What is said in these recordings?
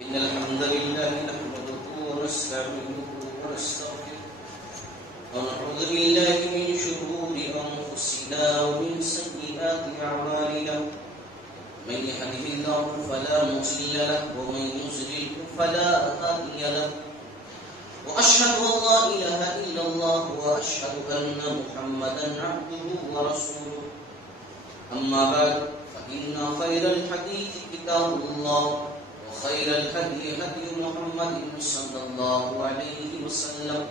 إن الحمد لله نحمده ونستعينه ونستغفره ونعوذ بالله من شرور أنفسنا ومن سيئات أعمالنا من يهده الله فلا مضل له ومن يضلل فلا هادي له وأشهد أن لا إله إلا الله وأشهد أن محمدا عبده ورسوله أما بعد فإن خير الحديث كتاب الله وخير الهدي هدي محمد صلى الله عليه وسلم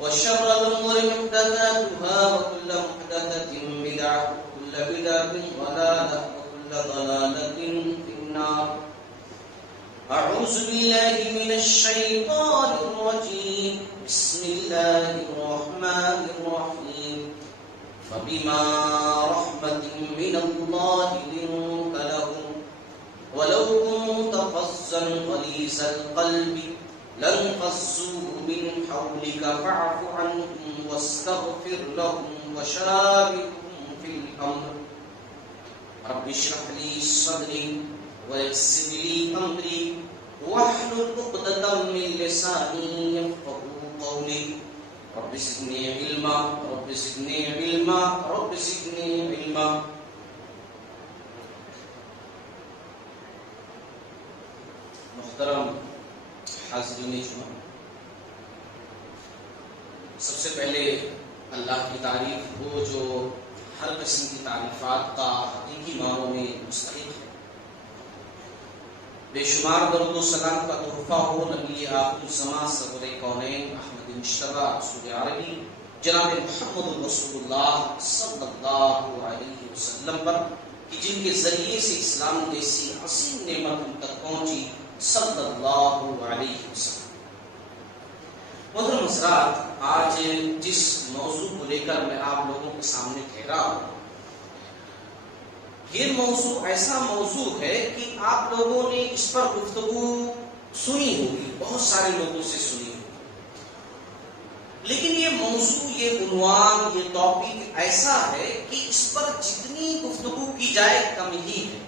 وشر الأمور محدثاتها وكل محدثة بدعة وكل بدعة ضلالة وكل ضلالة في النار. أعوذ بالله من الشيطان الرجيم. بسم الله الرحمن الرحيم. فبما رحمة من الله لنت لهم ولو كنت فظا غليظ القلب لانفضوا من حولك فاعف عنهم واستغفر لهم وشاركهم في الأمر. رب اشرح لي صدري ويسر لي أمري واحلل عقدة من لساني يفقهوا قولي. رب زدني علما رب زدني علما رب زدني علما. محترم حاضرین جمعہ، سب سے پہلے اللہ کی تعریف ہو جو ہر قسم کی تعریفات کا حقیقی معنوں میں مستحق ہے. بے شمار درود و سلام کا تحفہ ہو نبی آخر الزماں سرور کونین احمد مجتبی رسول عربی جناب محمد رسول اللہ صلی اللہ علیہ وسلم پر کہ جن کے ذریعے سے اسلام جیسی عظیم نعمت ہم تک پہنچی صلی اللہ علیہ وسلم. محترم حضرات، آج جس موضوع کو لے کر میں آپ لوگوں کے سامنے ٹھہرا ہوں، یہ موضوع ایسا موضوع ہے کہ آپ لوگوں نے اس پر گفتگو سنی ہوگی، بہت سارے لوگوں سے سنی ہوگی، لیکن یہ موضوع، یہ عنوان، یہ ٹاپک ایسا ہے کہ اس پر جتنی گفتگو کی جائے کم ہی ہے.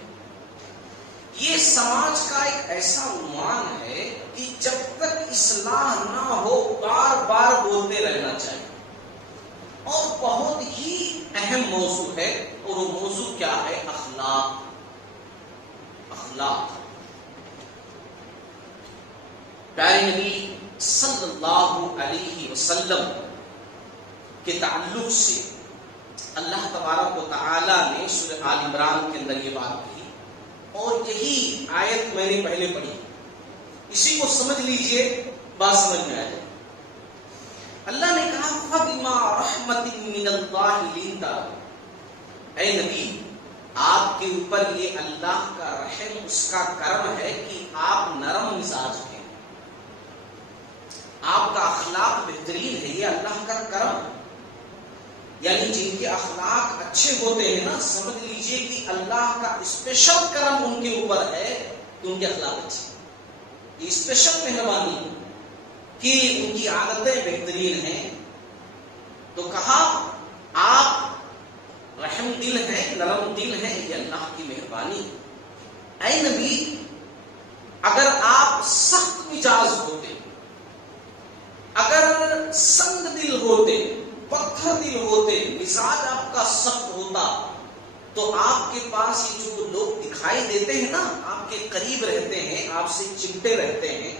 یہ سماج کا ایک ایسا عنوان ہے کہ جب تک اصلاح نہ ہو بار بار بولتے رہنا چاہیے، اور بہت ہی اہم موضوع ہے. اور وہ موضوع کیا ہے؟ اخلاق. اخلاق. پیارے نبی صلی اللہ علیہ وسلم کے تعلق سے اللہ تبارک و تعالی نے سورہ آل عمران کے اندر یہ بات کہی، اور یہی آیت میں نے پہلے پڑھی. اسی کو سمجھ لیجئے، بات سمجھ میں آ جائے. اللہ نے کہا فَبِمَا رَحْمَةٍ مِّنَ اللَّهِ لِنتَ. اے نبی، آپ کے اوپر یہ اللہ کا رحم، اس کا کرم ہے کہ آپ نرم مزاج ہیں، آپ کا اخلاق بہترین ہے. یہ اللہ کا کرم ہے. یعنی جن کے اخلاق اچھے ہوتے ہیں نا، سمجھ لیجئے کہ اللہ کا اسپیشل کرم ان کے اوپر ہے کہ ان کے اخلاق اچھے. یہ اسپیشل مہربانی ہے کہ ان کی عادتیں بہترین ہیں. تو کہا آپ رحم دل ہیں، نرم دل ہیں، یہ اللہ کی مہربانی. اے نبی، اگر آپ سخت مزاج ہوتے، اگر سنگ دل ہوتے، پتھر دل ہوتے، مزاج آپ کا سخت ہوتا، تو آپ کے پاس یہ جو لوگ دکھائی دیتے ہیں نا، آپ کے قریب رہتے ہیں، آپ سے چمٹے رہتے ہیں،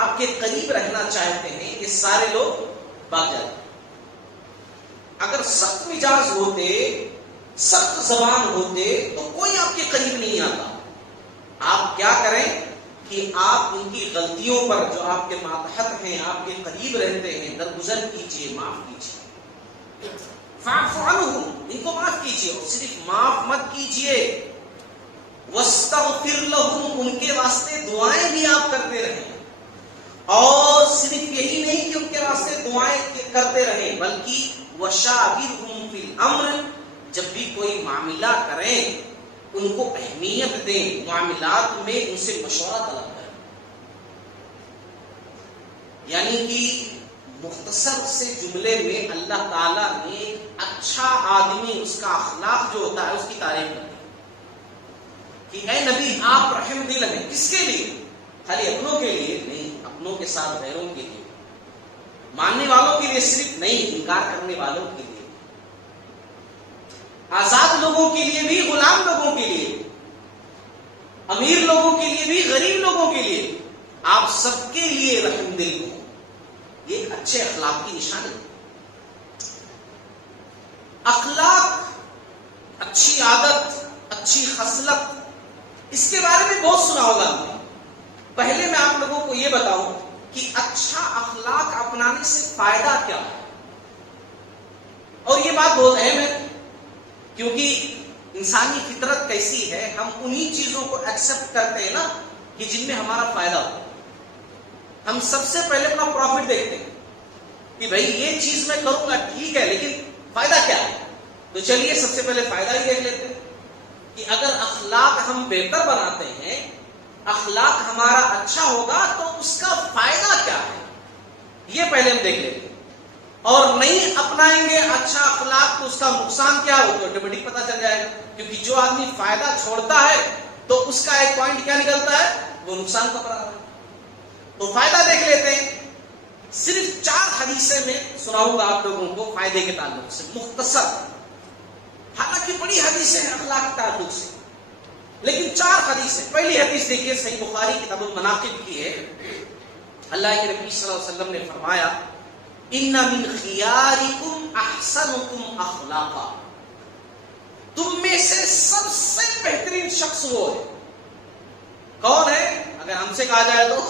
آپ کے قریب رہنا چاہتے ہیں، یہ سارے لوگ بھاگ جاتے. اگر سخت مزاج ہوتے، سخت زبان ہوتے، تو کوئی آپ کے قریب نہیں آتا. آپ کیا کریں کہ آپ ان کی غلطیوں پر، جو آپ کے ماتحت ہیں، آپ کے قریب رہتے ہیں، درگزر کیجئے، معاف کیجئے. فاعف عنہم، ان کو معاف کیجئے. اور صرف معاف مت کیجئے، واستغفر لہم، ان کے واسطے دعائیں بھی آپ کرتے رہیں. اور صرف یہی نہیں کہ ان کے واسطے دعائیں کرتے رہیں، بلکہ وشاورہم فی الامر، جب بھی کوئی معاملہ کریں ان کو اہمیت دیں، معاملات میں ان سے مشورہ طلب کریں. یعنی کہ مختصر سے جملے میں اللہ تعالیٰ نے اچھا آدمی، اس کا اخلاق جو ہوتا ہے اس کی تعریف کرتی کہ اے نبی آپ رحم دل ہیں. کس کے لیے؟ خالی اپنوں کے لیے نہیں، اپنوں کے ساتھ غیروں کے لیے، ماننے والوں کے لیے صرف نہیں، انکار کرنے والوں کے لیے، آزاد لوگوں کے لیے بھی، غلام لوگوں کے لیے، امیر لوگوں کے لیے بھی، غریب لوگوں کے لیے، آپ سب کے لیے رحم دل ہو. یہ ایک اچھے اخلاق کی نشانی. اخلاق، اچھی عادت، اچھی خصلت، اس کے بارے میں بہت سنا ہوگا ہم نے. پہلے میں آپ لوگوں کو یہ بتاؤں کہ اچھا اخلاق اپنانے سے فائدہ کیا ہے. اور یہ بات بہت اہم ہے، کیونکہ انسانی فطرت کیسی ہے، ہم انہی چیزوں کو ایکسپٹ کرتے ہیں نا کہ جن میں ہمارا فائدہ ہو. ہم سب سے پہلے اپنا پروفٹ دیکھتے ہیں کہ بھائی یہ چیز میں کروں گا ٹھیک ہے، لیکن فائدہ کیا ہے. تو چلیے سب سے پہلے فائدہ ہی دیکھ لیتے ہیں کہ اگر اخلاق ہم بہتر بناتے ہیں، اخلاق ہمارا اچھا ہوگا تو اس کا فائدہ کیا ہے، یہ پہلے ہم دیکھ لیتے ہیں. اور نہیں اپنائیں گے اچھا اخلاق تو اس کا نقصان کیا ہو تو آٹومیٹک پتا چل جائے گا. کیونکہ جو آدمی فائدہ چھوڑتا ہے تو اس کا ایک پوائنٹ کیا نکلتا ہے، وہ نقصان پکڑا ہے. تو فائدہ دیکھ لیتے ہیں. صرف 4 حدیثیں میں سناؤں گا آپ لوگوں کو فائدے کے تعلق سے، مختصر. حالانکہ بڑی حدیثیں ہیں اخلاق کے تعلق سے، لیکن 4 حدیثیں. پہلی حدیث دیکھیے، صحیح بخاری کتاب المناقب کی ہے. اللہ کے نبی صلی اللہ علیہ وسلم نے فرمایا، ان من خیارکم احسنکم اخلاقا. تم میں سے سب سے بہترین شخص وہ ہے. کون ہے؟ اگر ہم سے کہا جائے تو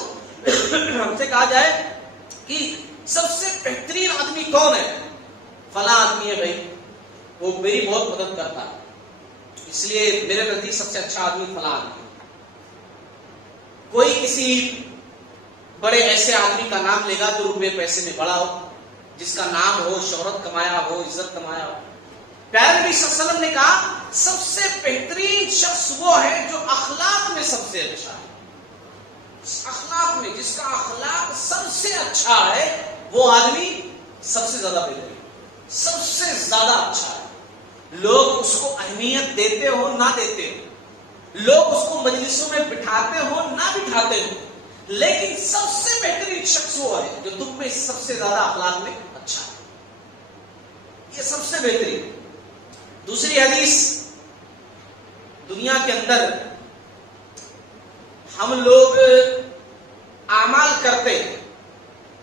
ہم سے کہا جائے کہ سب سے بہترین آدمی کون ہے، فلاں آدمی ہے بھائی، وہ میری بہت مدد کرتا ہے، اس لیے میرے نزدیک سب سے اچھا آدمی فلاں آدمی. کوئی کسی بڑے ایسے آدمی کا نام لے گا جو روپے پیسے میں بڑا ہو، جس کا نام ہو، شہرت کمایا ہو، عزت کمایا ہو. پیارے نبی صلی اللہ علیہ وسلم نے کہا سب سے بہترین شخص وہ ہے جو اخلاق میں سب سے اچھا ہے. اخلاق میں جس کا اخلاق سب سے اچھا ہے وہ آدمی سب سے زیادہ بہترین، سب سے زیادہ اچھا ہے. لوگ اس کو اہمیت دیتے ہو نہ دیتے ہو، لوگ اس کو مجلسوں میں بٹھاتے ہو نہ بٹھاتے ہو، لیکن سب سے بہترین شخص وہ ہے جو تم میں سب سے زیادہ اخلاق میں اچھا ہے. یہ سب سے بہترین. دوسری حدیث، دنیا کے اندر ہم لوگ اعمال کرتے ہیں،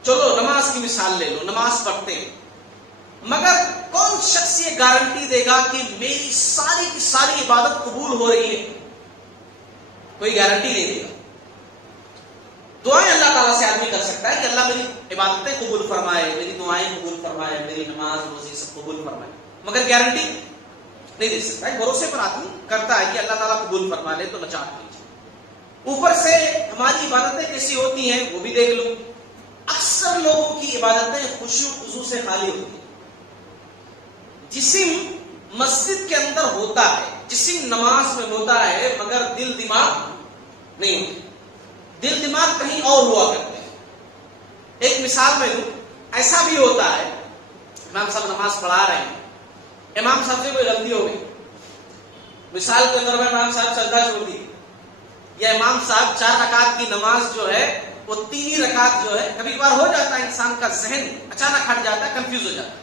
چلو نماز کی مثال لے لو، نماز پڑھتے ہیں، مگر کون شخص یہ گارنٹی دے گا کہ میری ساری کی ساری عبادت قبول ہو رہی ہے؟ کوئی گارنٹی نہیں دے گا. دعائیں اللہ تعالیٰ سے آدمی کر سکتا ہے کہ اللہ میری عبادتیں قبول فرمائے، میری دعائیں قبول فرمائے، میری نماز روزے سب قبول فرمائے، مگر گارنٹی نہیں دے سکتا ہے. بھروسے پر آدمی کرتا ہے کہ اللہ تعالیٰ قبول فرما لے تو نجات لیجیے. اوپر سے ہماری عبادتیں کیسی ہوتی ہیں وہ بھی دیکھ لو. اکثر لوگوں کی عبادتیں خشوع خضوع سے خالی ہوتی ہیں. جسم مسجد کے اندر ہوتا ہے، جسم نماز میں ہوتا ہے، مگر دل دماغ نہیں ہوتا. دل دماغ کہیں اور ہوا کرتے ہیں. ایک مثال میں دوں، ایسا بھی ہوتا ہے امام صاحب نماز پڑھا رہے ہیں، امام صاحب سے کوئی غلطی ہو گئی، مثال کے طور پر امام صاحب سجدہ چھوڑ دی، یا امام صاحب 4 رکعت کی نماز جو ہے وہ 3 ہی رکعت جو ہے، کبھی کبھار ہو جاتا ہے انسان کا ذہن اچانک ہٹ جاتا ہے، کنفیوز ہو جاتا ہے.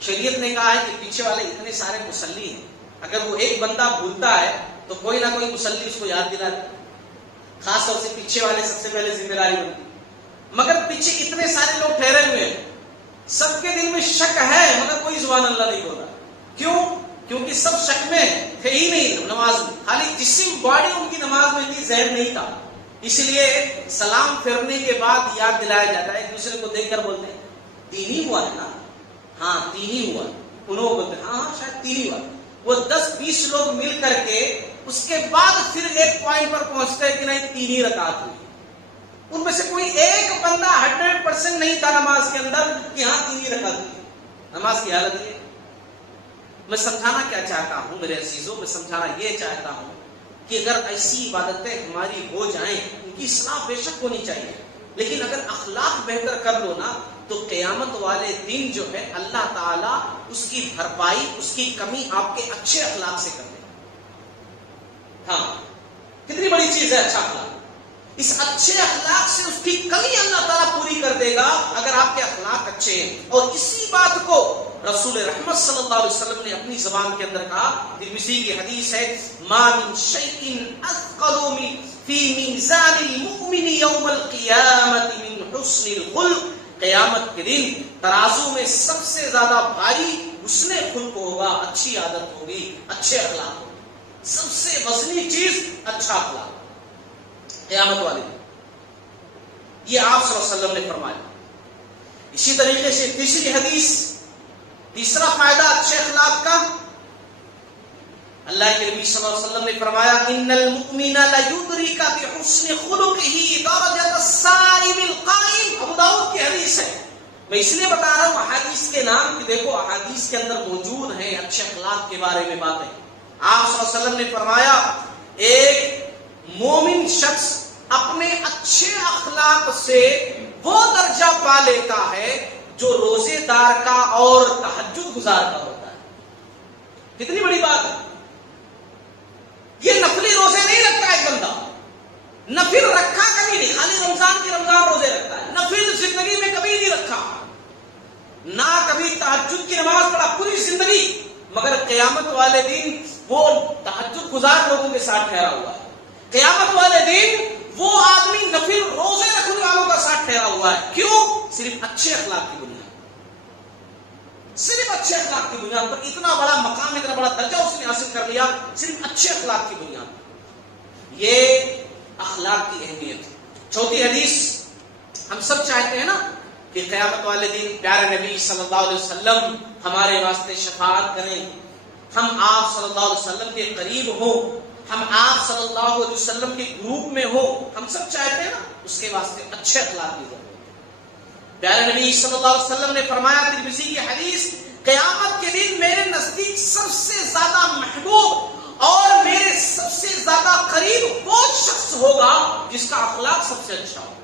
شریعت نے کہا ہے کہ پیچھے والے اتنے سارے مصلی ہیں، اگر وہ ایک بندہ بھولتا ہے تو کوئی نہ کوئی مصلی اس کو یاد دلاتا ہے. خاص طور سے پیچھے والے سب سے پہلے ذمہ داری ہوتی ہے. مگر پیچھے اتنے سارے لوگ ٹھہرے ہوئے ہیں، سب کے دل میں شک ہے مگر کوئی سبحان اللہ نہیں بولا. کیوں؟ کیونکہ سب شک میں تھے ہی نہیں نماز میں، خالی جسم باڈی ان کی نماز میں تھی، ذہن نہیں تھا. اس لیے سلام پھیرنے کے بعد یاد دلایا جاتا ہے، ایک دوسرے کو دیکھ کر بولتے ہیں 3 ہی ہوا ہے نا، ہاں 3 ہی ہوا. انہوں کو بولتے ہیں ہاں شاید 3 ہی ہوا. وہ 10-20 لوگ مل کر کے اس کے بعد پھر ایک پوائنٹ پر پہنچتے ہیں کہ نہیں 3 ہی رکعت ہوئی. ان میں سے کوئی ایک بندہ 100% نہیں تھا نماز کے اندر کہ ہاں 3 ہی رکعت ہوئی. نماز کی حالت یہ. میں سمجھانا کیا چاہتا ہوں میرے عزیزوں، میں سمجھانا یہ چاہتا ہوں کہ اگر ایسی عبادتیں ہماری ہو جائیں، ان کی اصلاح بے شک ہونی چاہیے، لیکن اگر اخلاق بہتر کر لو نا تو قیامت والے دن جو ہے اللہ تعالیٰ اس کی بھرپائی، اس کی کمی آپ کے اچھے اخلاق سے کر دے. ہاں کتنی بڑی چیز ہے اچھا اخلاق. اس اچھے اخلاق سے اس کی کمی اللہ تعالیٰ پوری کر دے گا اگر آپ کے اخلاق اچھے ہیں. اور اسی بات کو رسول رحمت صلی اللہ علیہ وسلم نے اپنی زبان کے اندر کہا. ترمذی کی حدیث ہے ما من شیء اثقل فی میزان المؤمن یوم القیامت من حسن الخلق. قیامت کے دن ترازو میں سب سے زیادہ بھاری حسن خلق ہوگا, اچھی عادت ہوگی, اچھے اخلاق ہوگا. سب سے وزنی چیز اچھا اخلاق قیامت والے دن. یہ آپ صلی اللہ علیہ وسلم نے فرمایا. اسی طریقے سے تیسری حدیث, تیسرا فائدہ اچھے اخلاق کا, اللہ کے نبی صلی اللہ علیہ وسلم نے فرمایا ان المؤمن لیدرک بحسن خلقہ درجۃ الصائم القائم. ابو داؤد کی حدیث ہے. میں اس لیے بتا رہا ہوں احادیث کے نام کہ دیکھو احادیث کے اندر موجود ہیں اچھے اخلاق کے بارے میں باتیں. آپ صلی اللہ علیہ وسلم نے فرمایا ایک مومن شخص اپنے اچھے اخلاق سے وہ درجہ پا لیتا ہے جو روزے دار کا اور تہجد گزار کا ہوتا ہے. کتنی بڑی بات ہے. یہ نفلی روزے نہیں رکھتا ایک بندہ, نفل رکھا کبھی نہیں, خالی رمضان کی رمضان روزے رکھتا ہے, نفل زندگی میں کبھی نہیں رکھا, نہ کبھی تہجد کی نماز پڑھا پوری زندگی, مگر قیامت والے دن وہ تہجد گزار لوگوں کے ساتھ ٹھہرا ہوا ہے. قیامت والے دن وہ آدمی نفل روزے رکھنے والوں کا ساتھ ٹھہرا ہوا ہے. کیوں؟ صرف اچھے اخلاق کی بنیاد, صرف اچھے اخلاق کی بنیاد پر اتنا بڑا مقام, اتنا بڑا درجہ اس نے حاصل کر لیا صرف اچھے اخلاق کی بنیاد پر. یہ اخلاق کی اہمیت. چوتھی حدیث, ہم سب چاہتے ہیں نا کہ قیامت والے دن پیارے نبی صلی اللہ علیہ وسلم ہمارے واسطے شفاعت کریں, ہم آپ صلی اللہ علیہ وسلم کے قریب ہوں, ہم آپ صلی اللہ علیہ وسلم کے گروپ میں ہو. ہم سب چاہتے ہیں نا, اس کے واسطے اچھے اخلاق کی ضرورت ہے. پیارے نبی صلی اللہ علیہ وسلم نے فرمایا ترمذی کی حدیث, قیامت کے دن میرے نزدیک سب سے زیادہ محبوب اور میرے سب سے زیادہ قریب وہ شخص ہوگا جس کا اخلاق سب سے اچھا ہو.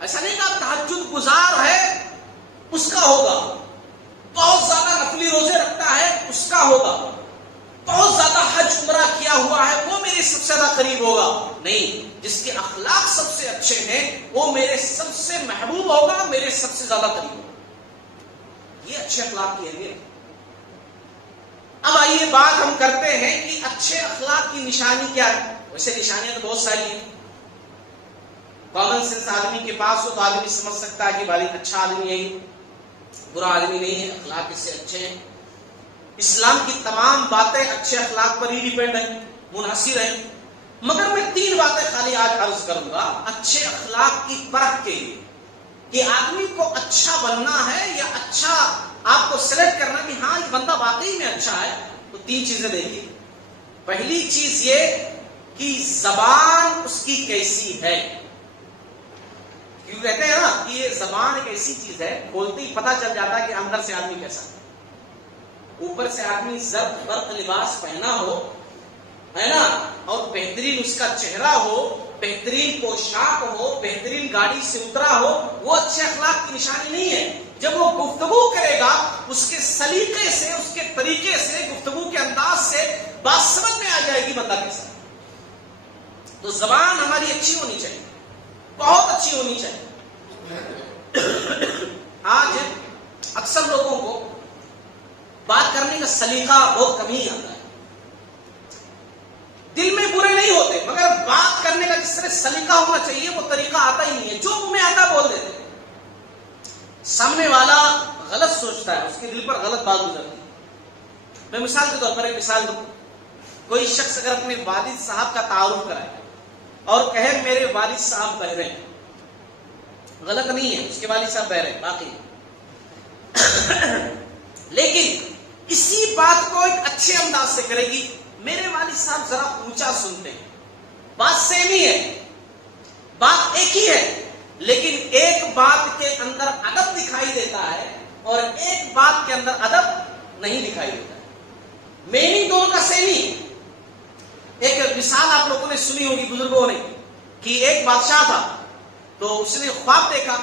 ایسا نہیں کہ تہجد گزار ہے اس کا ہوگا, بہت زیادہ نفلی روزے رکھتا ہے اس کا ہوگا, بہت زیادہ حج عمرہ کیا ہوا ہے وہ میرے سب سے زیادہ قریب ہوگا. نہیں, جس کے اخلاق سب سے اچھے ہیں وہ میرے سب سے محبوب ہوگا, میرے سب سے زیادہ قریب ہوگا. یہ اچھے اخلاق کی اہمیت. اب آئیے بات ہم کرتے ہیں کہ اچھے اخلاق کی نشانی کیا ہے. ویسے نشانیاں تو بہت ساری ہیں. کامن سینس آدمی کے پاس ہو تو آدمی سمجھ سکتا ہے کہ بھائی اچھا آدمی ہے, برا آدمی نہیں ہے, اخلاق اس سے اچھے ہیں. اسلام کی تمام باتیں اچھے اخلاق پر ہی ڈیپینڈ ہیں, منحصر ہیں. مگر میں 3 باتیں خالی آج عرض کروں گا اچھے اخلاق کی پرکھ کے لیے کہ آدمی کو اچھا بننا ہے یا اچھا آپ کو سلیکٹ کرنا کہ ہاں یہ بندہ واقعی میں اچھا ہے. تو 3 چیزیں دیکھیے. پہلی چیز یہ کہ زبان اس کی کیسی ہے. کیوں کہتے ہیں نا کہ یہ زبان ایک ایسی چیز ہے, کھولتے ہی پتہ چل جاتا ہے کہ اندر سے آدمی کیسا ہے. اوپر سے آدمی زرد برق لباس پہنا ہو, ہے نا, اور بہترین اس کا چہرہ ہو, بہترین پوشاک ہو, بہترین گاڑی سے اترا ہو, وہ اچھے اخلاق کی نشانی نہیں ہے. جب وہ گفتگو کرے گا اس کے سلیقے سے, اس کے طریقے سے, گفتگو کے انداز سے بات سمجھ میں آ جائے گی بندہ کیسا. تو زبان ہماری اچھی ہونی چاہیے, بہت اچھی ہونی چاہیے. آج اکثر لوگوں کو بات کرنے کا سلیقہ بہت کم ہی آتا ہے. دل میں برے نہیں ہوتے مگر بات کرنے کا جس طرح سلیقہ ہونا چاہیے وہ طریقہ آتا ہی نہیں ہے. جو منہ میں آتا بول دیتے. سامنے والا غلط سوچتا ہے, اس کے دل پر غلط بات گزرتی ہے. میں مثال کے طور پر ایک مثال دوں. کوئی شخص اگر اپنے والد صاحب کا تعارف کرائے اور کہے میرے والد صاحب بہرے ہیں, غلط نہیں ہے, اس کے والد صاحب بہرے ہیں باقی, لیکن اسی بات کو ایک اچھے انداز سے کرے گی میرے والد صاحب ذرا اونچا سنتے ہیں. بات سیم ہی ہے, بات ایک ہی ہے, لیکن ایک بات کے اندر ادب دکھائی دیتا ہے اور ایک بات کے اندر ادب نہیں دکھائی دیتا ہے. میننگ دونوں کا سیم ہی. ایک مثال آپ لوگوں نے سنی ہوگی بزرگوں نے کہ ایک بادشاہ تھا تو اس نے خواب دیکھا.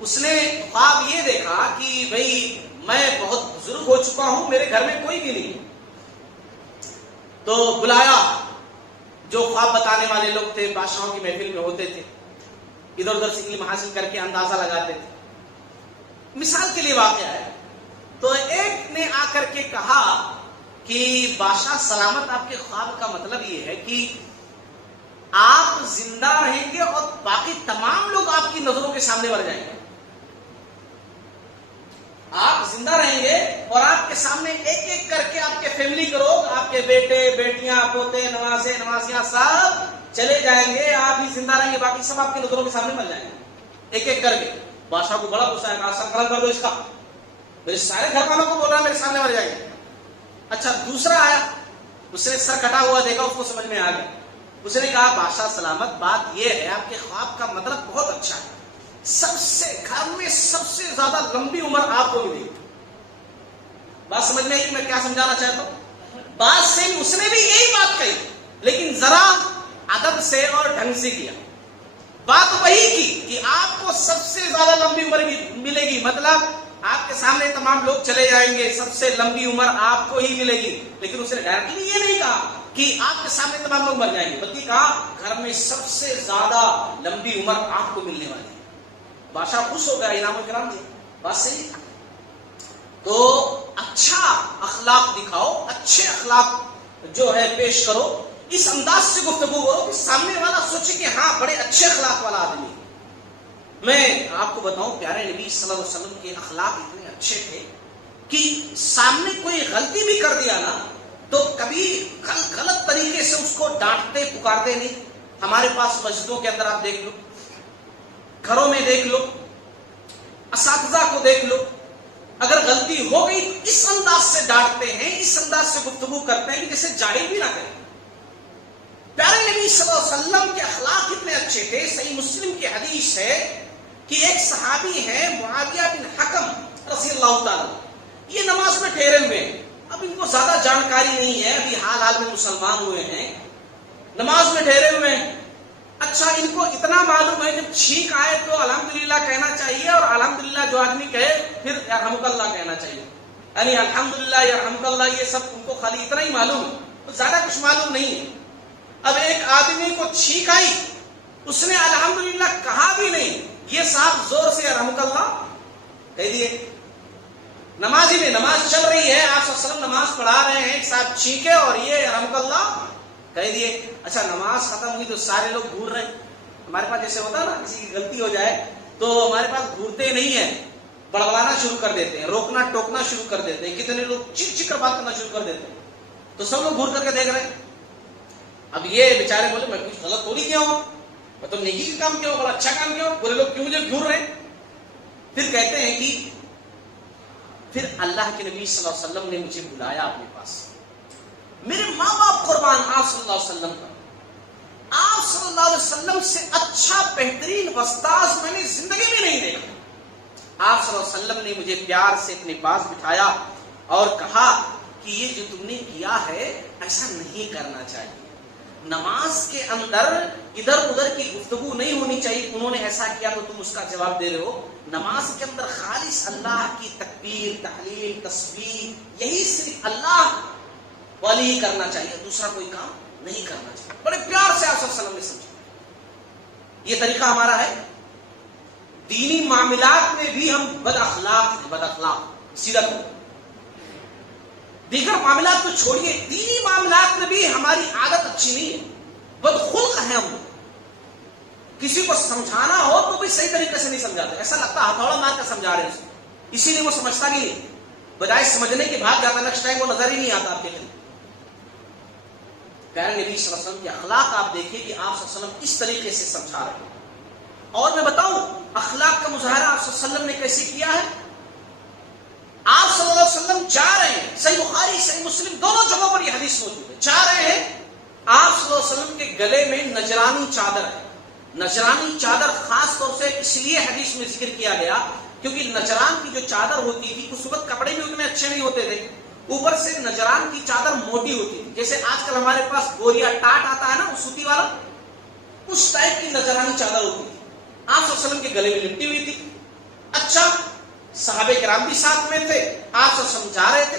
اس نے خواب یہ دیکھا کہ بھئی میں بہت بزرگ ہو چکا ہوں, میرے گھر میں کوئی بھی نہیں. تو بلایا جو خواب بتانے والے لوگ تھے بادشاہوں کی محفل میں ہوتے تھے, ادھر ادھر سے علم حاصل کر کے اندازہ لگاتے تھے. مثال کے لیے واقعہ ہے. تو ایک نے آ کر کے کہا کہ بادشاہ سلامت, آپ کے خواب کا مطلب یہ ہے کہ آپ زندہ رہیں گے اور باقی تمام لوگ آپ کی نظروں کے سامنے مر جائیں گے. آپ زندہ رہیں گے اور آپ کے سامنے ایک ایک کر کے آپ کے فیملی کے لوگ, آپ کے بیٹے بیٹیاں پوتے نوازے نوازیاں سب چلے جائیں گے, آپ ہی زندہ رہیں گے, باقی سب آپ کی نظروں کے سامنے مر جائیں گے ایک ایک کر کے. بادشاہ کو بڑا غصہ آیا, سر قلم کر دو اس کا, میرے سارے گھر والوں کو بول رہا میرے سامنے مر جائیں گے. اچھا دوسرا آیا, اس نے سر کٹا ہوا دیکھا, اس کو سمجھ میں آ گیا. اس نے کہا بادشاہ سلامت, بات یہ ہے آپ کے خواب کا مطلب بہت اچھا ہے, سب سے گھر میں سب سے زیادہ لمبی عمر آپ کو ملے گی. بات سمجھ میں آئی کہ میں کیا سمجھانا چاہتا ہوں؟ بات سے اس نے بھی یہی بات کہی, لیکن ذرا ادب سے اور ڈھنگ سے کیا. بات وہی کی کہ آپ کو سب سے زیادہ لمبی عمر ملے گی, مطلب آپ کے سامنے تمام لوگ چلے جائیں گے, سب سے لمبی عمر آپ کو ہی ملے گی. لیکن اس نے ڈائریکٹلی یہ نہیں کہا کہ آپ کے سامنے تمام لوگ مر جائیں گے, بلکہ کہا گھر میں سب سے زیادہ لمبی عمر آپ کو ملنے والی ہے. بادشاہ خوش ہو گیا, انعام و کرام دیا. بات صحیح ہے. تو اچھا اخلاق دکھاؤ, اچھے اخلاق جو ہے پیش کرو, اس انداز سے گفتگو کرو کہ سامنے والا سوچے کہ ہاں بڑے اچھے اخلاق والا آدمی. میں آپ کو بتاؤں, پیارے نبی صلی اللہ علیہ وسلم کے اخلاق اتنے اچھے تھے کہ سامنے کوئی غلطی بھی کر دیا نا تو کبھی غلط طریقے سے اس کو ڈانٹتے پکارتے نہیں. ہمارے پاس مسجدوں کے اندر آپ دیکھ لو, گھروں میں دیکھ لو, اساتذہ کو دیکھ لو, اگر غلطی ہو گئی تو اس انداز سے ڈانٹتے ہیں, اس انداز سے گفتگو کرتے ہیں کہ جیسے جاہل بھی نہ کریں. پیارے نبی صلی اللہ علیہ وسلم کے اخلاق اتنے اچھے تھے. صحیح مسلم کی حدیث ہے کہ ایک صحابی ہے معاویہ بن حکم رضی اللہ تعالی, یہ نماز میں ٹھہرے ہوئے ہیں. اب ان کو زیادہ جانکاری نہیں ہے, ابھی حال حال میں مسلمان ہوئے ہیں, نماز میں ٹھہرے ہوئے ہیں. اچھا ان کو اتنا معلوم ہے جب چھینک آئے تو الحمدللہ کہنا چاہیے, اور الحمدللہ جو آدمی کہے پھر یرحمک اللہ کہنا چاہیے. یعنی الحمدللہ یرحمک اللہ, یہ سب ان کو خالی اتنا ہی معلوم ہے, زیادہ کچھ معلوم نہیں ہے. اب ایک آدمی کو چھینک آئی, اس نے الحمدللہ کہا بھی نہیں, یہ صاحب زور سے یرحمک اللہ کہہ دیے. نمازی میں نماز چل رہی ہے, آپ صلی اللہ علیہ وسلم نماز پڑھا رہے ہیں, ایک صاحب چھینکے اور یہ یرحمک اللہ کہہ دیے. اچھا نماز ختم ہوئی تو سارے لوگ گھور رہے. ہمارے پاس جیسے ہوتا ہے نا, کسی کی غلطی ہو جائے تو ہمارے پاس گھورتے نہیں ہیں, بڑبڑانا شروع کر دیتے ہیں, روکنا ٹوکنا شروع کر دیتے ہیں. کتنے لوگ چیخ چیخ کر بات کرنا شروع کر دیتے ہیں, تو سب لوگ گھور کر کے دیکھ رہے ہیں. اب یہ بیچارے بولے میں کچھ غلط تھوڑی کیا ہوں, میں تو نیکی کا کام کیا ہوں, بڑا اچھا کام کیا ہوں, پورے لوگ کیوں مجھے گھور رہے ہیں. پھر کہتے ہیں کہ پھر اللہ کے نبی صلی اللہ علیہ وسلم نے مجھے بلایا اپنے پاس, میرے ماں باپ قربان آپ صلی اللہ علیہ وسلم کا, آپ صلی اللہ علیہ وسلم سے اچھا بہترین استاذ میں نے زندگی میں نہیں دیکھا. آپ صلی اللہ علیہ وسلم نے مجھے پیار سے اپنے پاس بٹھایا اور کہا کہ یہ جو تم نے کیا ہے ایسا نہیں کرنا چاہیے, نماز کے اندر ادھر ادھر کی گفتگو نہیں ہونی چاہیے. انہوں نے ایسا کیا تو تم اس کا جواب دے رہے ہو. نماز کے اندر خالص اللہ کی تکبیر تحلیل تسبیح یہی صرف اللہ والی ہی کرنا چاہیے, دوسرا کوئی کام نہیں کرنا چاہیے. بڑے پیار سے آپ صلی اللہ علیہ وسلم نے سمجھا. یہ طریقہ ہمارا ہے. دینی معاملات میں بھی ہم بد اخلاق ہیں, بد اخلاق سیرت. دیگر معاملات تو چھوڑیے, دینی معاملات میں بھی ہماری عادت اچھی نہیں ہے, بدخلق ہے ہم. کسی کو سمجھانا ہو تو بھی صحیح طریقے سے نہیں سمجھاتے, ایسا لگتا ہتھوڑا مار کر سمجھا رہے ہیں, اسی لیے وہ سمجھتا بھی نہیں, بجائے سمجھنے کے بھاگ جاتا, نیکسٹ ٹائم وہ نظر ہی نہیں آتا آپ کے لیے. پیارے نبی صلی اللہ علیہ وسلم کے اخلاق آپ دیکھیں کہ آپ صلی اللہ علیہ وسلم اس طریقے سے سمجھا رہے ہیں. اور میں بتاؤں اخلاق کا مظاہرہ آپ صلی اللہ علیہ وسلم نے کیسے کیا ہے. آپ صلی اللہ علیہ وسلم جا رہے ہیں, صحیح بخاری صحیح مسلم دونوں جگہوں پر یہ حدیث موجود ہے, جا رہے ہیں, آپ صلی اللہ علیہ وسلم کے گلے میں نجرانی چادر ہے. نجرانی چادر خاص طور سے اس لیے حدیث میں ذکر کیا گیا کیونکہ نجران کی جو چادر ہوتی تھی اس وقت کپڑے بھی اتنے اچھے نہیں ہوتے تھے, اوپر سے نجران کی چادر موٹی ہوتی تھی. جیسے آج کل ہمارے پاس گوریا ٹاٹ آتا ہے نا سوتی والا, اس ٹائپ کی نجرانی چادر ہوتی تھی. آپ صلی اللہ علیہ وسلم کے گلے میں لپٹی ہوئی تھی. اچھا صحابہ کرام بھی ساتھ میں تھے, آپ سب سمجھا رہے تھے.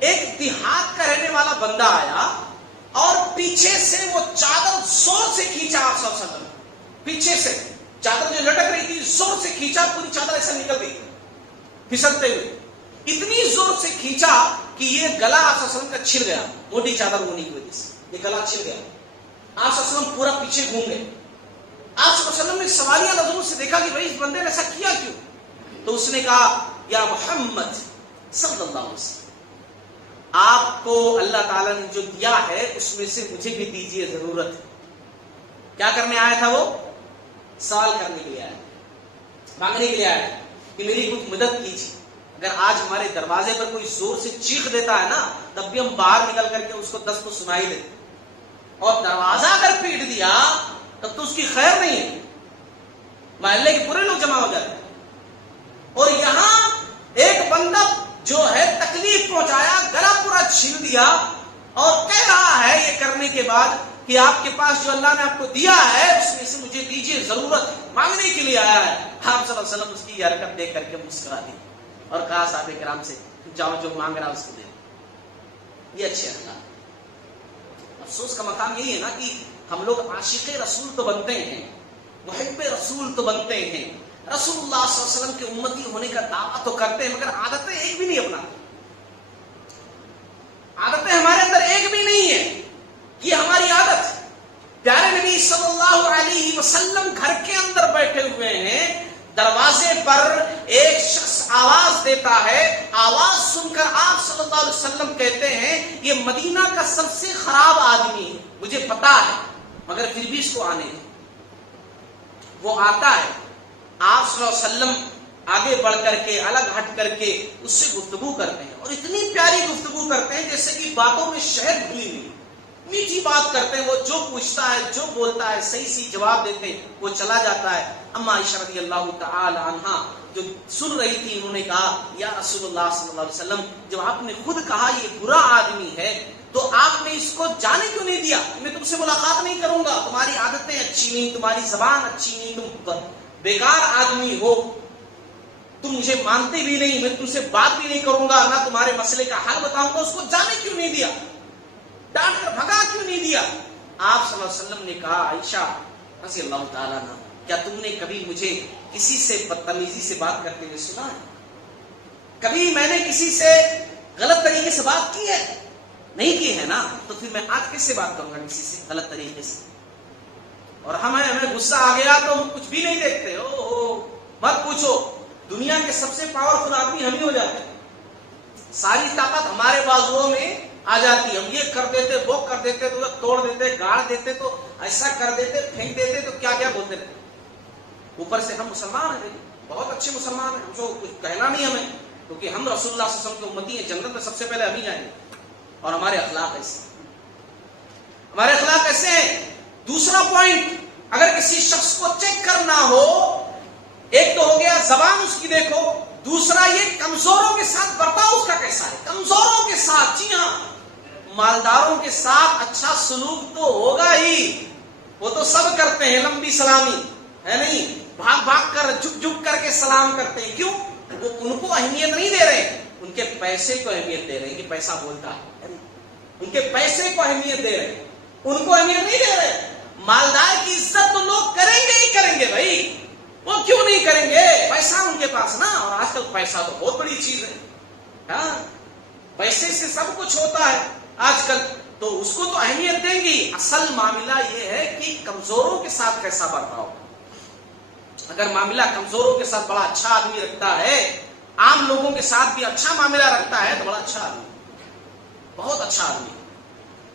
ایک دیہات کا رہنے والا بندہ آیا اور پیچھے سے وہ چادر زور سے کھینچا آپ صلی اللہ علیہ وسلم. پیچھے سے چادر جو لٹک رہی تھی زور سے کھینچا, پوری چادر ایسا نکل گئی پھسلتے ہوئے. اتنی زور سے کھینچا کہ یہ گلا آپ صلی اللہ علیہ وسلم کا چھل گیا, موٹی چادر ہونے کی وجہ سے یہ گلا چھل گیا. آپ صلی اللہ علیہ وسلم پورا پیچھے گھوم گئے. آپ صلی اللہ علیہ وسلم نے سوالیہ نظروں سے دیکھا کہ بھائی اس بندے نے ایسا کیا کیوں؟ تو اس نے کہا یا محمد صلی اللہ علیہ وسلم, آپ کو اللہ تعالیٰ نے جو دیا ہے اس میں سے مجھے بھی دیجیے, ضرورت ہے. کیا کرنے آیا تھا وہ؟ سوال کرنے کے لیے آیا, مانگنے کے لیے آیا کہ میری کچھ مدد کیجیے. اگر آج ہمارے دروازے پر کوئی زور سے چیخ دیتا ہے نا, تب بھی ہم باہر نکل کر کے اس کو 10 کو سنائی دیتے, اور دروازہ اگر پیٹ دیا تب تو اس کی خیر نہیں ہے, محلے کے پورے لوگ جمع ہو جاتے ہیں. اور یہاں ایک بندہ جو ہے تکلیف پہنچایا, گلا پورا چھین دیا, اور کہہ رہا ہے یہ کرنے کے بعد کہ آپ کے پاس جو اللہ نے آپ کو دیا ہے اس میں سے مجھے دیجیے, ضرورت ہے, مانگنے کے لیے آیا ہے. آپ صلی اللہ علیہ وسلم اس کی حرکت دیکھ کر کے مسکرا دی اور کہا صحابہ کرام سے جاؤ جو مانگ رہا اس کو دے. یہ اچھے اخلاق. افسوس کا مقام یہی ہے نا کہ ہم لوگ عاشق رسول تو بنتے ہیں, محب رسول تو بنتے ہیں, رسول اللہ صلی اللہ علیہ وسلم کے امتی ہونے کا دعویٰ تو کرتے ہیں, مگر عادتیں ایک بھی نہیں اپناتے. عادتیں ہمارے اندر ایک بھی نہیں ہے. یہ ہماری عادت ہے. پیارے نبی صلی اللہ علیہ وسلم گھر کے اندر بیٹھے ہوئے ہیں, دروازے پر ایک شخص آواز دیتا ہے, آواز سن کر آپ صلی اللہ علیہ وسلم کہتے ہیں یہ مدینہ کا سب سے خراب آدمی ہے, مجھے پتا ہے, مگر پھر بھی اس کو آنے دیں. وہ آتا ہے, آپ صلی اللہ علیہ وسلم آگے بڑھ کر کے الگ ہٹ کر کے اس سے گفتگو کرتے ہیں, اور اتنی پیاری گفتگو کرتے ہیں جیسے کہ باتوں میں شہد گھلی ہوئی, میٹھی بات کرتے ہیں. وہ جو پوچھتا ہے, جو بولتا ہے, صحیح سی جواب دیتے ہیں, وہ چلا جاتا ہے. اما عائشہ رضی اللہ تعالی عنہا جو سن رہی تھی, انہوں نے کہا یا رسول اللہ صلی اللہ علیہ وسلم, جب آپ نے خود کہا یہ برا آدمی ہے تو آپ نے اس کو جانے کیوں نہیں دیا؟ میں تم سے ملاقات نہیں کروں گا, تمہاری عادتیں اچھی نہیں, تمہاری زبان اچھی نہیں, تم بیکار آدمی ہو, تم مجھے مانتے بھی نہیں, میں تم سے بات بھی نہیں کروں گا, نہ تمہارے مسئلے کا حل بتاؤں گا. اس کو جانے کیوں نہیں دیا؟ ڈانٹ کر بھگا کیوں نہیں دیا؟ آپ صلی اللہ علیہ وسلم نے کہا عائشہ رضی اللہ تعالیٰ عنہ, کیا تم نے کبھی مجھے کسی سے بدتمیزی سے بات کرتے ہوئے سنا ہے؟ کبھی میں نے کسی سے غلط طریقے سے بات کی ہے؟ نہیں کی ہے نا, تو پھر میں آج کس سے بات کروں گا کسی سے غلط طریقے سے؟ اور ہمیں غصہ آ گیا تو ہم کچھ بھی نہیں دیکھتے. مت پوچھو, دنیا کے سب سے پاورفل آدمی ہم ہی ہو جاتے ہیں. ساری طاقت ہمارے بازوؤں میں آ جاتی. ہم یہ کر دیتے, وہ کر دیتے, تو توڑ دیتے, گاڑ دیتے, تو ایسا کر دیتے, پھینک دیتے, تو کیا کیا بولتے رہتے. اوپر سے ہم مسلمان ہیں, بہت اچھے مسلمان ہیں, ہم کو کچھ کہنا نہیں ہمیں, کیونکہ ہم رسول اللہ صلی اللہ علیہ وسلم کی امتی ہیں. جنت میں سب سے پہلے ہم ہی جائیں گے. اور ہمارے اخلاق ایسے, ہمارے اخلاق ایسے ہیں. دوسرا پوائنٹ, اگر کسی شخص کو چیک کرنا ہو, ایک تو ہو گیا زبان اس کی دیکھو, دوسرا یہ کمزوروں کے ساتھ برتاؤ اس کا کیسا ہے. کمزوروں کے ساتھ, جی ہاں, مالداروں کے ساتھ اچھا سلوک تو ہوگا ہی, وہ تو سب کرتے ہیں, لمبی سلامی ہے نہیں, بھاگ بھاگ کر جھک جھک کر کے سلام کرتے ہیں. کیوں؟ وہ ان کو اہمیت نہیں دے رہے, ان کے پیسے کو اہمیت دے رہے ہیں کہ پیسہ بولتا ہے, ان کے پیسے کو اہمیت دے رہے ہیں, ان کو اہمیت نہیں دے رہے. مالدار کی عزت تو لوگ کریں گے ہی کریں گے بھائی, وہ کیوں نہیں کریں گے؟ پیسہ ان کے پاس نا, اور آج کل پیسہ تو بہت بڑی چیز ہے. ہاں, پیسے سے سب کچھ ہوتا ہے آج کل, تو اس کو تو اہمیت دیں گی. اصل معاملہ یہ ہے کہ کمزوروں کے ساتھ کیسا برتاؤ. اگر معاملہ کمزوروں کے ساتھ بڑا اچھا آدمی رکھتا ہے, عام لوگوں کے ساتھ بھی اچھا معاملہ رکھتا ہے, تو بڑا اچھا آدمی, بہت اچھا آدمی.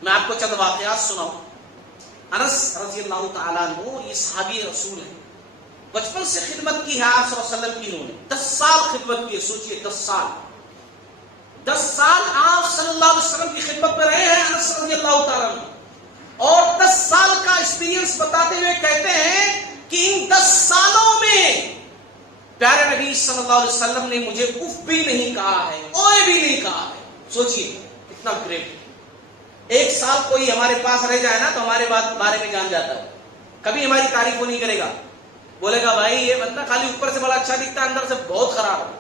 میں آپ کو چند واقعات سناؤں. انس رضی اللہ تعالیٰ عنہ یہ صحابی رسول ہیں, بچپن سے خدمت کی ہے آپ صلی اللہ علیہ وسلم کی. انہوں نے 10 سال خدمت کی ہے. سوچئے 10 سال, 10 سال آپ صلی اللہ علیہ وسلم کی خدمت میں رہے ہیں انس رضی اللہ تعالیٰ عنہ, اور 10 سال کا ایکسپیرینس بتاتے ہوئے کہتے ہیں کہ ان 10 سالوں میں پیارے نبی صلی اللہ علیہ وسلم نے مجھے اف بھی نہیں کہا ہے, اوئے بھی نہیں کہا ہے. سوچئے کتنا گریٹ. ایک سال کوئی ہمارے پاس رہ جائے نا تو ہمارے بارے میں جان جاتا ہے, کبھی ہماری تعریف وہ نہیں کرے گا, بولے گا بھائی یہ بندہ خالی اوپر سے بڑا اچھا دکھتا ہے, اندر سے بہت خراب ہے.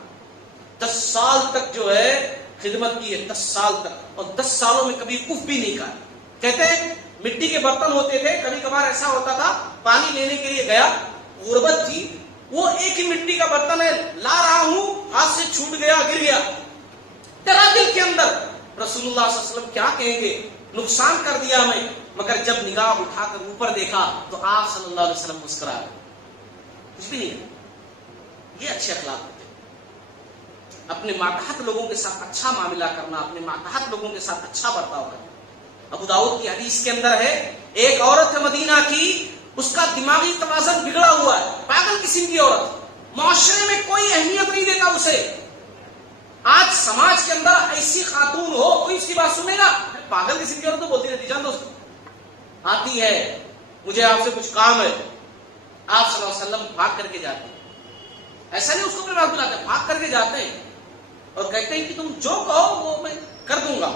10 سال تک جو ہے خدمت کی ہے, 10 سال تک, اور 10 سالوں میں کبھی اف بھی نہیں کہا. کہتے ہیں مٹی کے برتن ہوتے تھے, کبھی کبھار ایسا ہوتا تھا پانی لینے کے لیے گیا, غربت تھی, وہ ایک ہی مٹی کا برتن ہے, لا رہا ہوں, ہاتھ سے چھوٹ گیا, گر گیا, تیرا دل کے اندر رسول اللہ صلی اللہ علیہ وسلم کیا کہیں گے, نقصان کر دیا ہمیں. مگر جب نگاہ اٹھا کر اوپر دیکھا تو آپ صلی اللہ علیہ وسلم مسکرائے, کچھ بھی نہیں. یہ اچھے اخلاق ہوتے ہیں. اپنے ماتحت لوگوں کے ساتھ اچھا معاملہ کرنا, اپنے ماتحت لوگوں کے ساتھ اچھا برتاؤ کرنا. ابو داؤد کی حدیث کے اندر ہے, ایک عورت ہے مدینہ کی, اس کا دماغی توازن بگڑا ہوا ہے, پاگل قسم کی عورت, معاشرے میں کوئی اہمیت نہیں دیتا اسے. آج سماج کے اندر ایسی خاتون ہو, کوئی اس کی بات سنے گا؟ پاگل قسم کی عورت تو بولتی رہتی, جان دوست آتی ہے, مجھے آپ سے کچھ کام ہے. آپ صلی اللہ علیہ وسلم بھاگ کر کے جاتے ہیں, ایسا نہیں اس کو بات بلاتے, بھاگ کر کے جاتے ہیں اور کہتے ہیں کہ تم جو کہو وہ میں کر دوں گا,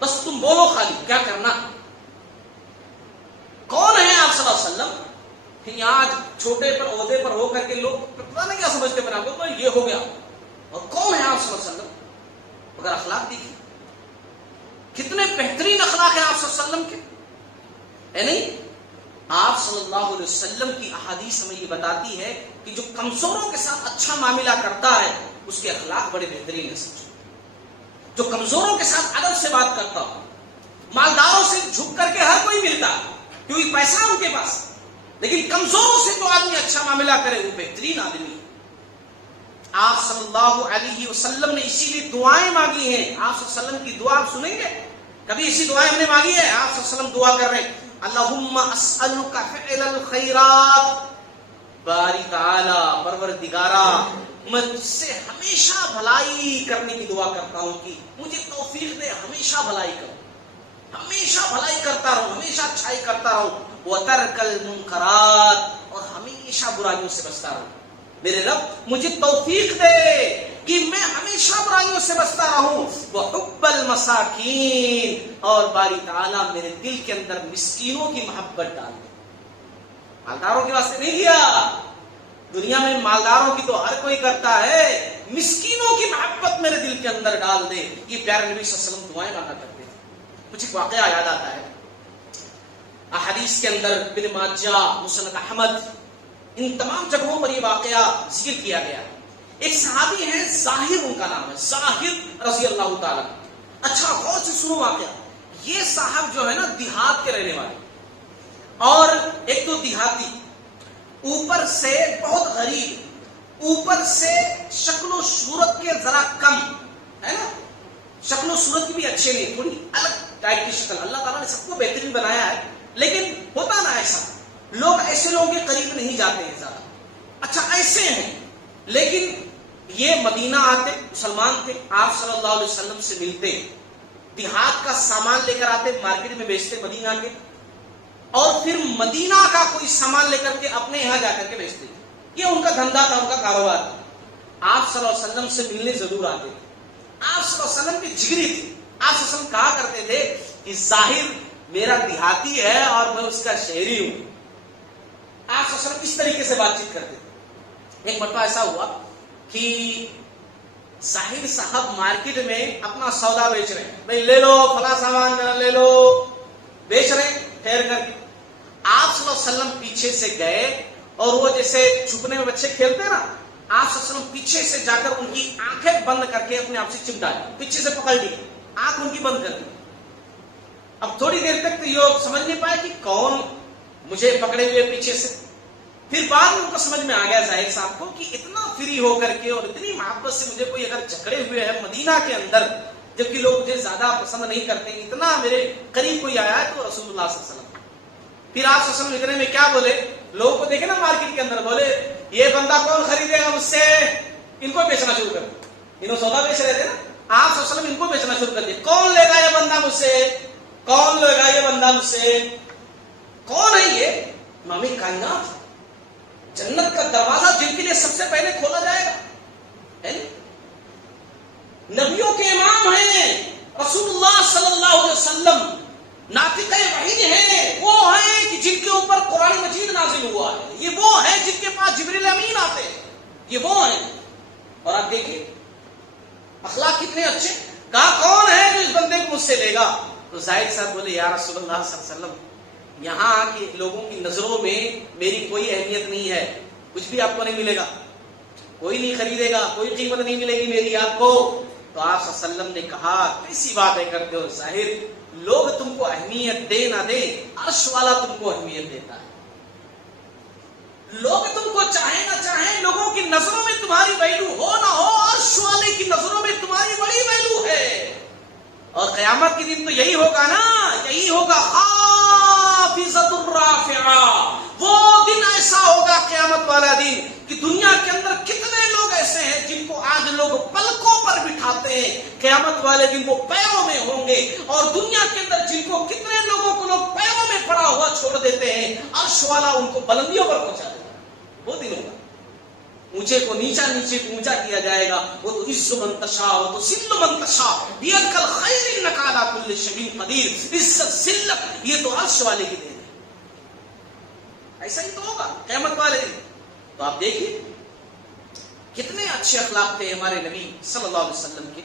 بس تم بولو خالی کیا کرنا. کون ہے آپ صلی اللہ علیہ وسلم؟ آج چھوٹے پر عہدے پر ہو کر کے لوگ پتہ نہیں کیا سمجھتے بنا کو, یہ ہو گیا. اور کون ہے آپ صلی اللہ علیہ وسلم؟ مگر اخلاق دیکھیے, کتنے بہترین اخلاق ہیں آپ صلی اللہ علیہ وسلم کے, ہے نہیں؟ آپ صلی اللہ علیہ وسلم کی احادیث ہمیں یہ بتاتی ہے کہ جو کمزوروں کے ساتھ اچھا معاملہ کرتا ہے اس کے اخلاق بڑے بہترین ہیں. جو کمزوروں کے ساتھ ادب سے بات کرتا ہو, مالداروں سے جھک کر کے ہر کوئی ملتا ہے کیونکہ پیسہ ان کے پاس, لیکن کمزوروں سے جو آدمی اچھا معاملہ کرے وہ بہترین آدمی. آپ صلی اللہ علیہ وسلم نے اسی لیے دعائیں مانگی ہیں. آپ صلی اللہ علیہ وسلم کی دعا آپ سنیں گے, کبھی ایسی دعائیں ہم نے مانگی ہے؟ آپ صلی اللہ علیہ وسلم دعا کر رہے ہیں, اللہم اسألک فعل الخیرات, باری تعالی پروردگارا میں تجھ سے ہمیشہ بھلائی کرنے کی دعا کرتا ہوں کہ مجھے توفیق دے, ہمیشہ بھلائی کروں, ہمیشہ بھلائی کرتا رہوں, ہمیشہ اچھائی کرتا رہوں. وترک المنکرات, اور ہمیشہ برائیوں سے بچتا رہوں. میرے رب مجھے توفیق دے کہ میں ہمیشہ برائیوں سے بچتا رہوں. وحب المساکین, اور باری تعالیٰ میرے دل کے اندر مسکینوں کی محبت ڈال دے. مالداروں کے واسطے نہیں کیا, دنیا میں مالداروں کی تو ہر کوئی کرتا ہے, مسکینوں کی محبت میرے دل کے اندر ڈال دے. یہ پیارے نبی صلی اللہ علیہ وسلم دعائیں مانگا کرتے تھے. مجھے ایک واقعہ یاد آتا ہے, احادیث کے اندر ابن ماجہ, مسند احمد, ان تمام جگہوں پر یہ واقعہ ذکر کیا گیا. ایک صحابی ہے زاہر, ان کا نام ہے زاہر رضی اللہ تعالیٰ. اچھا غور سے سنو واقعہ. یہ صاحب جو ہے نا دیہات کے رہنے والے, اور ایک تو دیہاتی, اوپر سے بہت غریب, اوپر سے شکل و صورت کے ذرا کم ہے نا, شکل و صورت کی بھی اچھے نہیں, تھوڑی الگ ٹائپ کی شکل. اللہ تعالیٰ نے سب کو بہترین بنایا ہے, لیکن ہوتا نا ایسا, لوگ ایسے لوگوں کے قریب نہیں جاتے ہیں زیادہ. اچھا ایسے ہیں, لیکن یہ مدینہ آتے, مسلمان تھے, آپ صلی اللہ علیہ وسلم سے ملتے, دیہات کا سامان لے کر آتے, مارکیٹ میں بیچتے مدینہ کے, اور پھر مدینہ کا کوئی سامان لے کر کے اپنے یہاں جا کر کے بیچتے. یہ ان کا دھندا تھا, ان کا کاروبار تھا. آپ صلی اللہ علیہ وسلم سے ملنے ضرور آتے تھے. آپ صلی اللہ علیہ وسلم کی جگری تھی. آپ صلی اللہ علیہ وسلم کہا کرتے تھے کہ ظاہر میرا دیہاتی ہے اور میں اس کا شہری ہوں. آپ صلی اللہ علیہ وسلم اس طریقے سے بات چیت کرتے تھے. ایک مرتبہ ایسا ہوا کہ ظاہر صاحب مارکیٹ میں اپنا سودا بیچ رہے ہیں, بھائی لے لو فلاں سامان میرا لے لو, بیچ رہے ہیں ٹھہر کر کے. آپ صلی اللہ علیہ وسلم پیچھے سے گئے, اور وہ جیسے چھپنے میں بچے کھیلتے ہیں نا, آپ صلی اللہ علیہ وسلم پیچھے سے جا کر ان کی آنکھیں بند کر کے اپنے آپ سے چمٹا لی, پیچھے سے پکڑ لی, آنکھ ان کی بند کر دی. اب تھوڑی دیر تک تو یہ سمجھ نہیں پائے کہ کون مجھے پکڑے ہوئے پیچھے سے. پھر بعد میں ان کو سمجھ میں آ گیا ظاہر صاحب کو کہ اتنا فری ہو کر کے اور اتنی محبت سے مجھے کوئی اگر جھگڑے ہوئے ہے مدینہ کے اندر, جبکہ لوگ مجھے زیادہ پسند نہیں کرتے, اتنا میرے قریب کوئی آیا ہے تو رسول اللہ صلی اللہ علیہ وسلم. پھر آپ صلی اللہ علیہ وسلم اتنے میں کیا بولے, لوگوں کو دیکھے نا مارکیٹ کے اندر, بولے یہ بندہ کون خریدے گا مجھ سے, ان کو بیچنا شروع کر دیا. انہوں سودا بیچ رہے تھے نا, آپ صلی اللہ علیہ وسلم ان کو بیچنا شروع کر دیا. کون لے گا یہ بندہ مجھ سے, کون لے گا یہ بندہ مجھ سے. کون ہے یہ؟ امام کائنات, جنت کا دروازہ جن کے لیے سب سے پہلے کھولا جائے گا, نبیوں کے امام ہیں رسول اللہ صلی اللہ علیہ وسلم, ناطق وحی ہیں, وہ ہیں کہ جن کے اوپر قرآن مجید نازل ہوا ہے, یہ وہ ہیں جن کے پاس جبریل امین آتے ہیں, یہ وہ ہیں. اور آپ دیکھیں اخلاق کتنے اچھے. کہا کون ہے جو اس بندے کو مجھ سے لے گا, تو زاہد صاحب بولے یا رسول اللہ صلی اللہ علیہ وسلم یہاں کے لوگوں کی نظروں میں میری کوئی اہمیت نہیں ہے، کچھ بھی آپ کو نہیں ملے گا، کوئی نہیں خریدے گا، کوئی قیمت نہیں ملے گی میری آپ کو. تو آپ صلی اللہ علیہ وسلم نے کہا کیسی باتیں کرتے ہو زاہد، لوگ تم کو اہمیت دے نہ دے، عرش والا تم کو اہمیت دیتا ہے. لوگ تم کو چاہیں نہ چاہیں، لوگوں کی نظروں میں تمہاری ویلو ہو نہ ہو، عرش والے کی نظروں میں تمہاری بڑی ویلو ہے. اور قیامت کے دن تو یہی ہوگا نا، یہی ہوگا خافضۃ الرافعہ. وہ دن ایسا ہوگا قیامت والا دن کہ دنیا کے اندر کتنے لوگ ایسے ہیں جن کو آج لوگ پلکوں پر بٹھاتے ہیں، قیامت والے دن وہ پیروں میں ہوں گے. اور دنیا کے اندر جن کو کتنے لوگوں کو لوگ پیروں میں پڑا ہوا چھوڑ دیتے ہیں، عرش والا ان کو بلندیوں پر پہنچا دیتا ہے. وہ دن ہوگا، اونچے کو نیچا، نیچے کو اونچا کیا جائے گا. وہ تو عز من تشاء و تذل من تشاء بیدک الخیر انک علی کل شیء قدیر. عزت ذلت یہ تو عرش والے کی دین ہے. ایسا ہی تو ہوگا قیامت والے دن. تو آپ دیکھیے کتنے اچھے اخلاق تھے ہمارے نبی صلی اللہ علیہ وسلم کے.